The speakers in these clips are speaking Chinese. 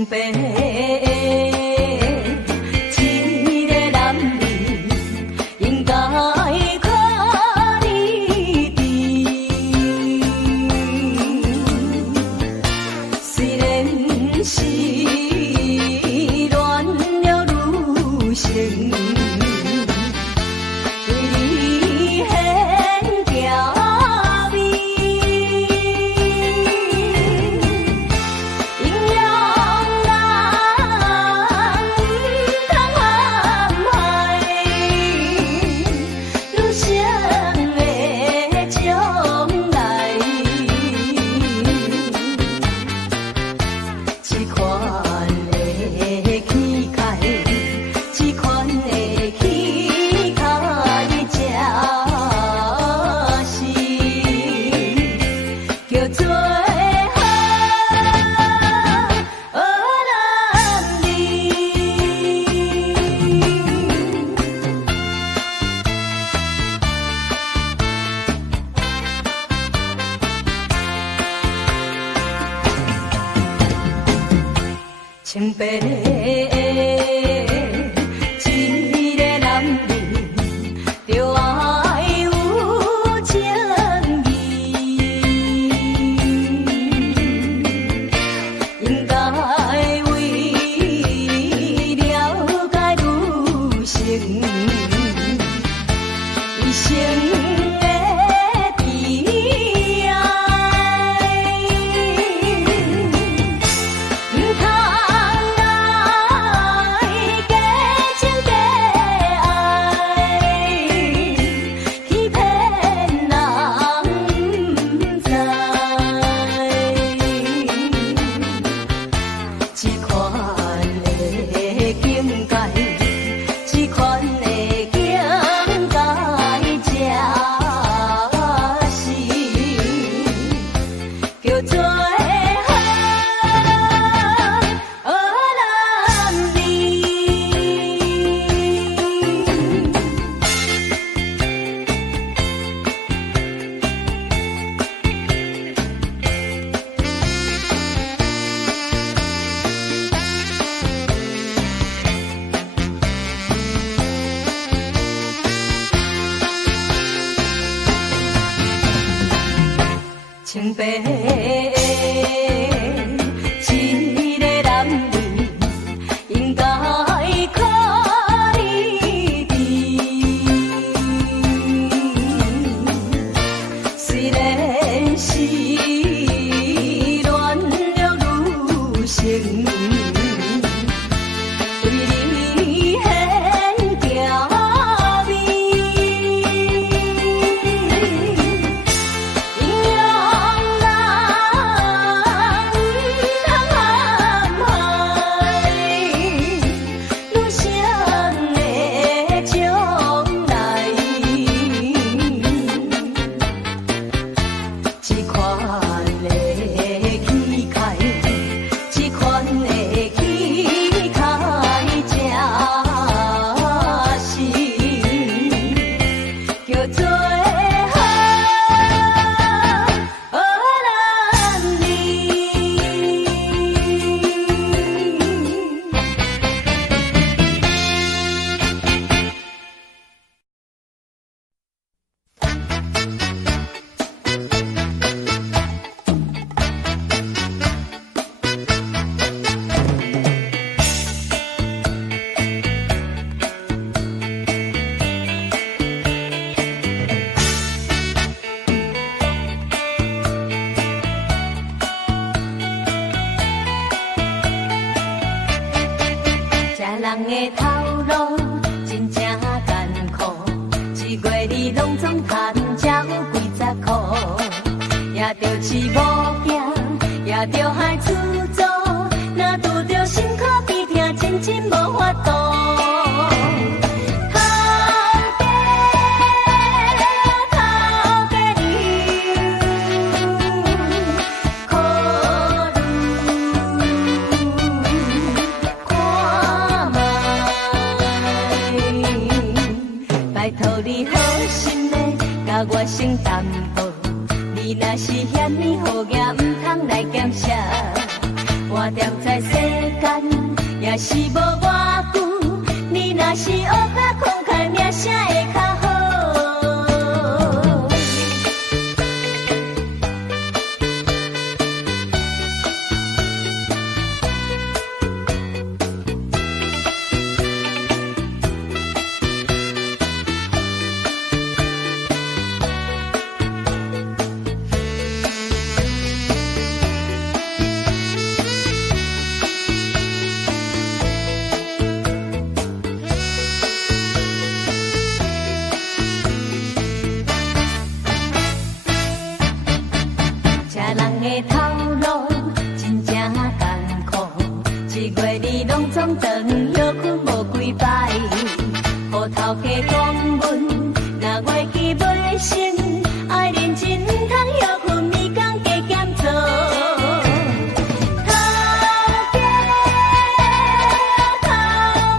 情白一个男儿，应该看你甜。虽然是恋了愈深。情白一个男儿，着爱有情义，应该为了解女性，一生。情白一个男儿，应该看你甜。虽然是恋了愈深，为你献行人的头路真正艰苦，一月里拢总赚才有几十块，也着饲某囝，也着害厝租，若拄着心苦悲痛，真真无法度。拜托你好心的，甲我先担保。你若是嫌你好嘢，唔通来减少。活踮在世间，也是无偌久。你若是学甲慷慨，名声会较好。头路真正艰苦，1月你拢总长休困无几摆，予头家讲阮，若月期未成，爱认真通休困，咪讲加减做。头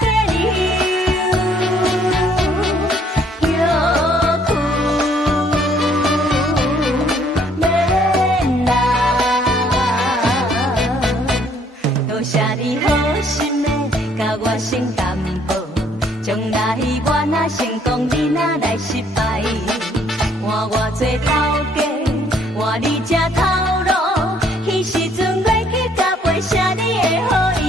家你休困。多谢你好心的甲我先担保，将来我若成功，你若来失败，换我做头家，换你吃头路，迄时阵月去甲陪写你的好意。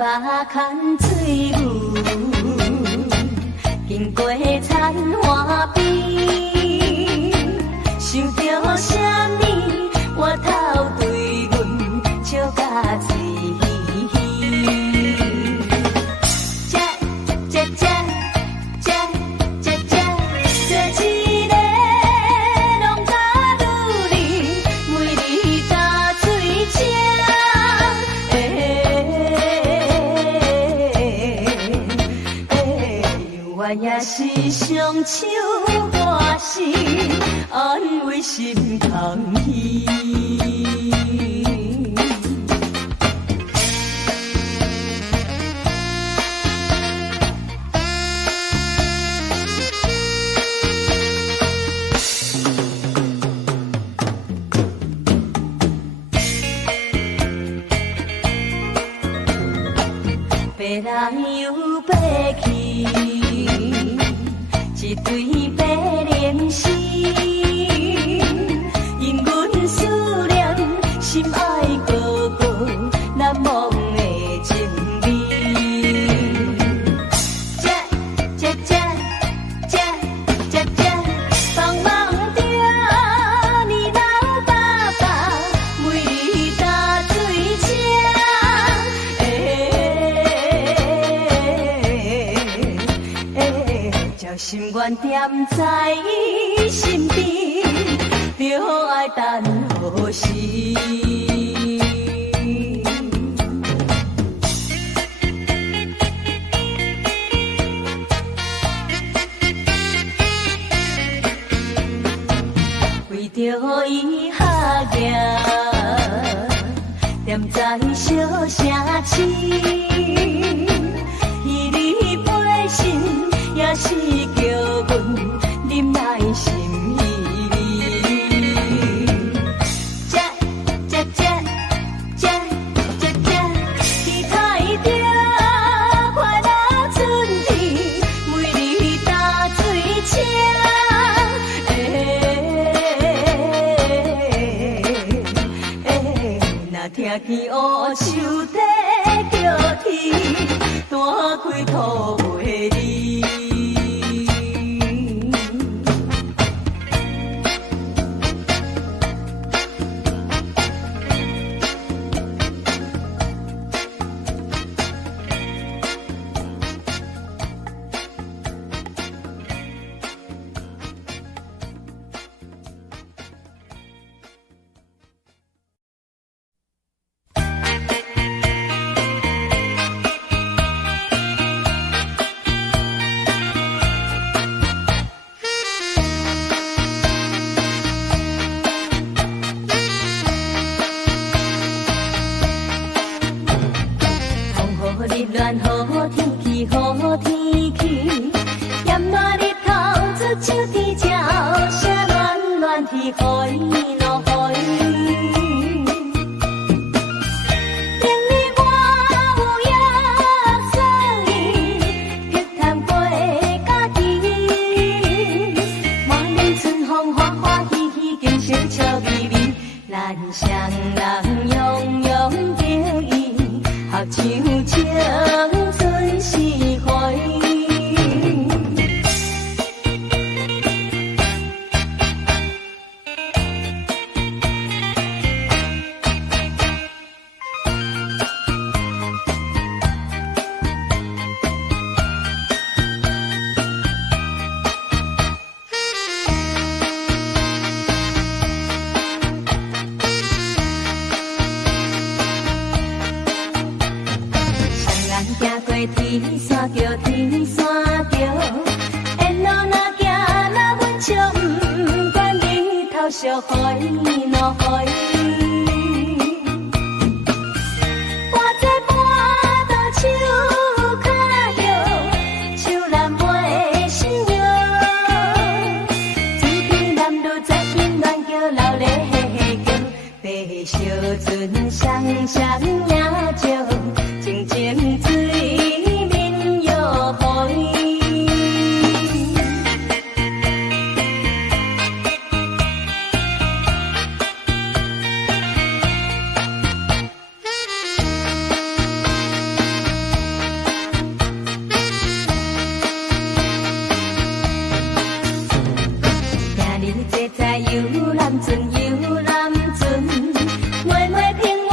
把牵水雾，经过田花边，想着啥物，我头对阮笑甲嘴。也是双手我心，安慰心空虚。白人又白去。一对白灵丝，因阮思念，心爱高高难忘的情味。帮忙着你老爸爸，每日打水车。心愿踮在伊身边，着爱等何时？为着伊下行，踮在小城市，彼日陪身。也是叫阮忍耐心意，期待着快乐春天，每日打水车。若听见乌手在叫天，大开土袂离。好天气，好天气，炎热日头出手天照，啥暖暖天予伊落雨。今日我有约束伊，碧潭过家己，满园春风欢欢喜喜，景色笑眯眯，咱双人拥拥着伊，合唱情。天山叫天山叫，沿路若行若阮笑，不管日头烧予伊落雨。我在半岛手脚摇，手难袂心摇。水边男女在因乱叫，老咧嘿嘿叫，白小船双双影照，静静水。游南村，游南村，月月平我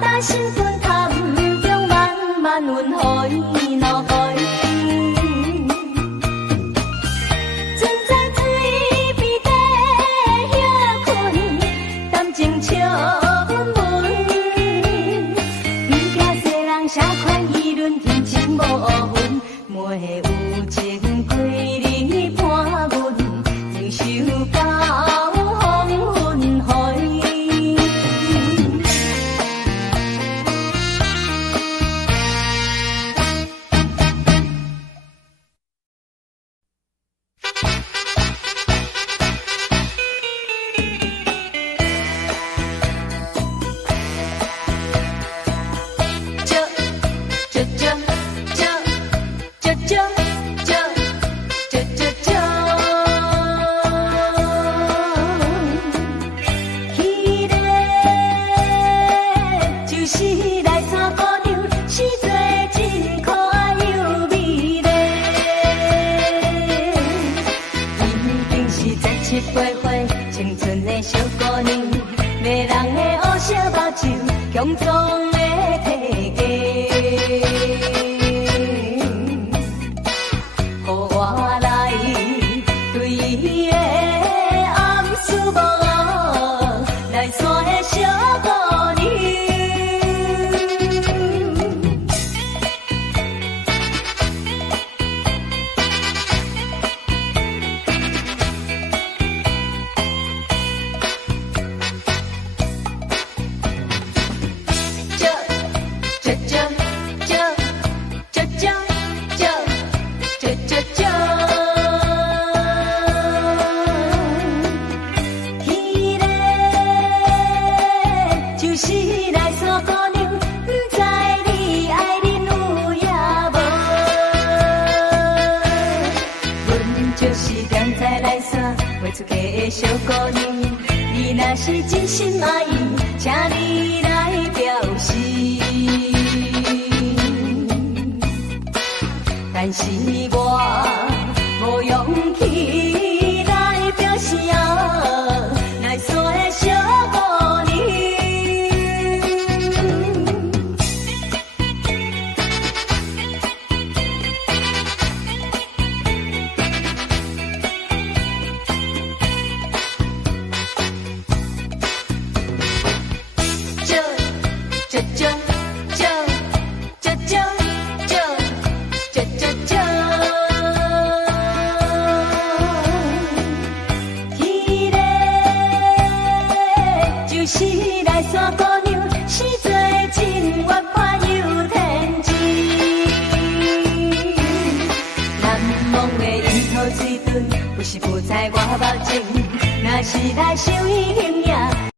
搭新春潭中，慢慢云雨落雨。船在水边底遐困，谈情笑温温。不惊世人啥款议论，天情无分，袂有情归你伴阮，情受到黄昏雨。青春的小姑娘，迷人的乌色目睭，强壮的体格，予我来对伊的暗示无误，来山的小姑娘。袂出嫁的小姑娘，你若是真心爱伊，请你来表示。但是我无勇气来表示啊，来说的小姑娘。是来山姑娘，是做真缘伴又天真。难忘的樱桃水墩，不是不知我目睛，若是来想伊形影。